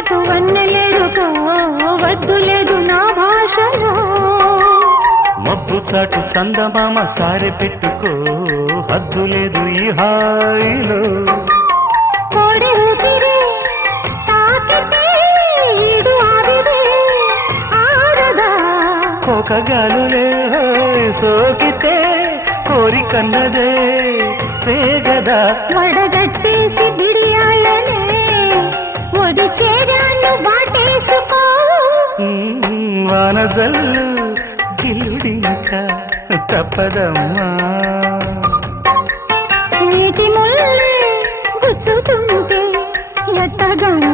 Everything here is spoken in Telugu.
చాటు వన్నెలేరుకో వద్దు లేదు నా భాషలో మబ్బు చాటు చందమామ సారె పెట్టుకో హద్దు లేదు ఈ హాయిలో కోడి ఊపిరి తాకితే ఈడు ఆవిరి ఆరదా కోకగాలులే సోకితే కోరికన్నదే పేగదా వడగట్టేసి బిడియాలనే ఒడి చేరాను వాటేసుకో వానజల్లు గిల్లుడింక తప్పదమ్మా నీతి ముల్లే గుచ్చుతుంటే ఎట్టగమ్మా